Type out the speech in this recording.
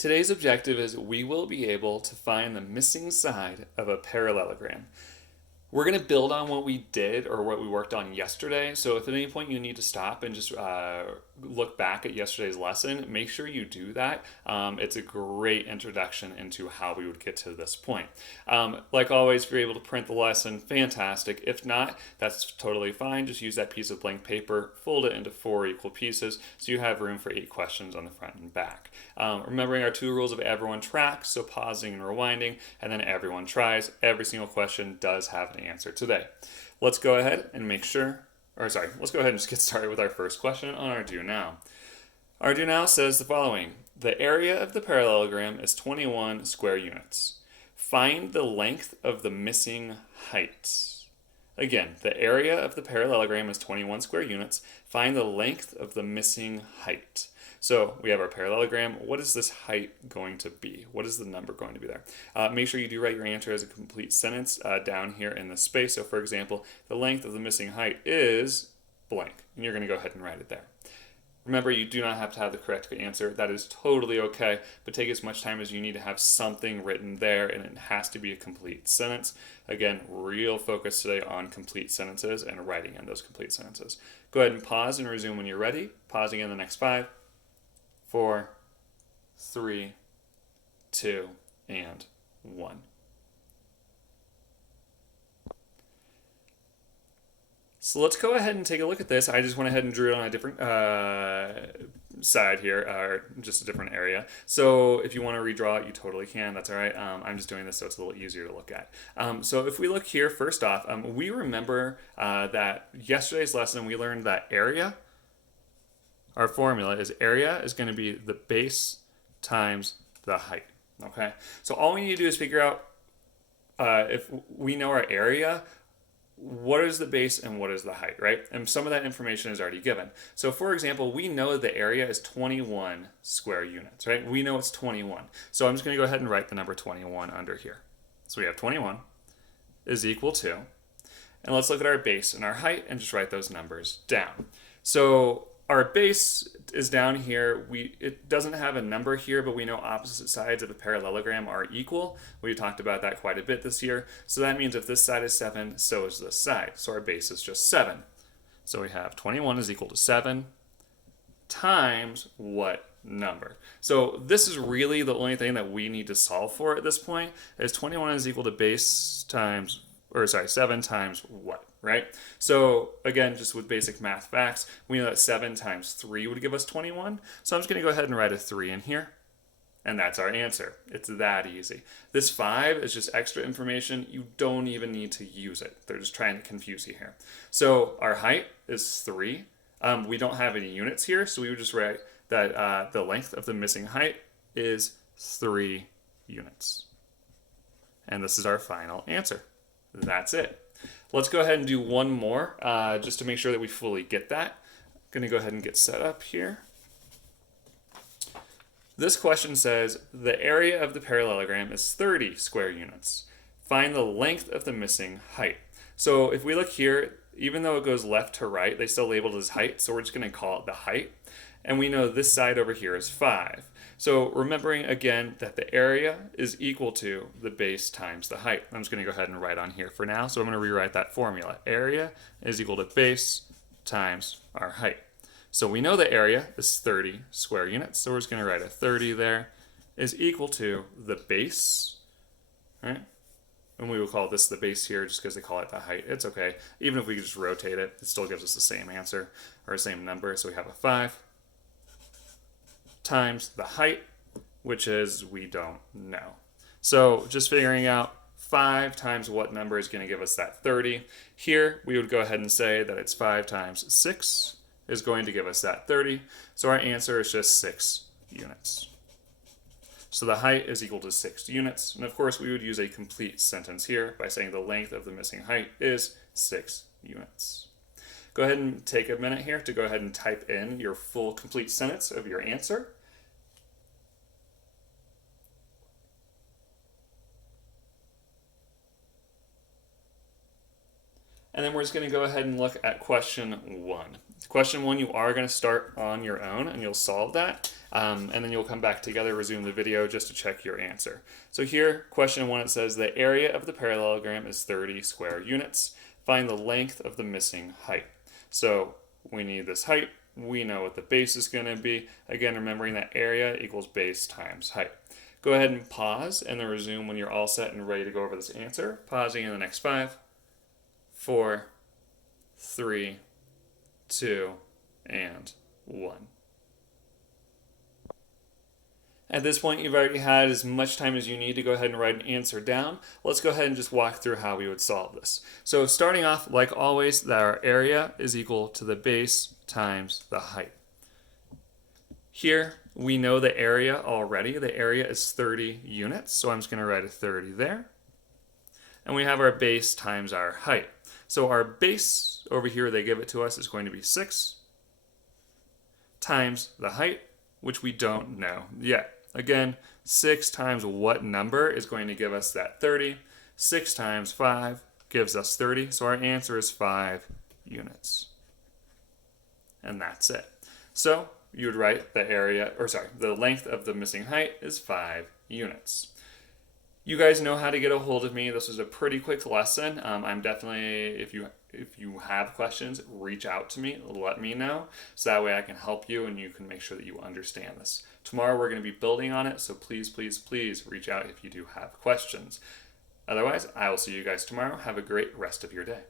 Today's objective is we will be able to find the missing side of a parallelogram. We're going to build on what we did or what we worked on yesterday. So if at any point you need to stop and just look back at yesterday's lesson, make sure you do that. It's a great introduction into how we would get to this point. Like always, if you're able to print the lesson, fantastic. If not, that's totally fine. Just use that piece of blank paper, fold it into 4 equal pieces so you have room for 8 questions on the front and back. Remembering our 2 rules of everyone tracks, so pausing and rewinding, and then everyone tries. Every single question does have an answer today. Let's go ahead and let's go ahead and just get started with our first question on our Do Now. Our Do Now says the following: the area of the parallelogram is 21 square units. Find the length of the missing height. Again, the area of the parallelogram is 21 square units. Find the length of the missing height. So we have our parallelogram. What is this height going to be? What is the number going to be there? Make sure you do write your answer as a complete sentence down here in the space. So for example, the length of the missing height is blank, and you're going to go ahead and write it there. Remember, you do not have to have the correct answer. That is totally okay, but take as much time as you need to have something written there, and it has to be a complete sentence. Again, real focus today on complete sentences and writing in those complete sentences. Go ahead and pause and resume when you're ready. Pausing in the next 5, 4, 3, 2, and 1. So let's go ahead and take a look at this. I just went ahead and drew it on a different side here, or just a different area. So if you want to redraw it, you totally can. That's all right. I'm just doing this so it's a little easier to look at. So if we look here, first off, we remember that yesterday's lesson we learned that area, our formula is area is going to be the base times the height. Okay, so all we need to do is figure out if we know our area, what is the base and what is the height, right? And some of that information is already given. So for example, we know the area is 21 square units, right? We know it's 21. So I'm just going to go ahead and write the number 21 under here. So we have 21 is equal to, and let's look at our base and our height and just write those numbers down. So our base is down here. It doesn't have a number here, but we know opposite sides of a parallelogram are equal. We talked about that quite a bit this year. So that means if this side is 7, so is this side. So our base is just 7. So we have 21 is equal to 7 times what number? So this is really the only thing that we need to solve for at this point, is 21 is equal to base times, 7 times what? Right? So again, just with basic math facts, we know that 7 times 3 would give us 21. So I'm just going to go ahead and write a 3 in here. And that's our answer. It's that easy. This 5 is just extra information. You don't even need to use it. They're just trying to confuse you here. So our height is 3. We don't have any units here, so we would just write that the length of the missing height is 3 units. And this is our final answer. That's it. Let's go ahead and do one more just to make sure that we fully get that. I'm going to go ahead and get set up here. This question says the area of the parallelogram is 30 square units. Find the length of the missing height. So if we look here, even though it goes left to right, they still labeled as height, so we're just going to call it the height. And we know this side over here is 5. So remembering again that the area is equal to the base times the height. I'm just going to go ahead and write on here for now. So I'm going to rewrite that formula. Area is equal to base times our height. So we know the area is 30 square units. So we're just going to write a 30 there is equal to the base, right? And we will call this the base here just because they call it the height. It's okay. Even if we just rotate it, it still gives us the same answer or the same number. So we have a 5 times the height, which is we don't know. So just figuring out 5 times what number is going to give us that 30. Here we would go ahead and say that it's 5 times 6 is going to give us that 30. So our answer is just 6 units. So the height is equal to 6 units. And of course we would use a complete sentence here by saying the length of the missing height is 6 units. Go ahead and take a minute here to go ahead and type in your full complete sentence of your answer. And then we're just going to go ahead and look at question 1. Question 1, you are going to start on your own and you'll solve that. And then you'll come back together, resume the video just to check your answer. So here, question 1, it says the area of the parallelogram is 30 square units. Find the length of the missing height. So we need this height. We know what the base is going to be. Again, remembering that area equals base times height. Go ahead and pause and then resume when you're all set and ready to go over this answer. Pausing in the next 5, 4, 3, 2, and 1. At this point, you've already had as much time as you need to go ahead and write an answer down. Let's go ahead and just walk through how we would solve this. So starting off, like always, that our area is equal to the base times the height. Here, we know the area already. The area is 30 units, so I'm just going to write a 30 there. And we have our base times our height. So our base over here, they give it to us, is going to be 6 times the height, which we don't know yet. Again, 6 times what number is going to give us that 30? 6 times 5 gives us 30, so our answer is 5 units. And that's it. So you would write the length of the missing height is 5 units. You guys know how to get a hold of me. This was a pretty quick lesson. I'm definitely, if you have questions, reach out to me, let me know, so that way I can help you and you can make sure that you understand this. Tomorrow we're going to be building on it, so please, please, please reach out if you do have questions. Otherwise, I will see you guys tomorrow. Have a great rest of your day.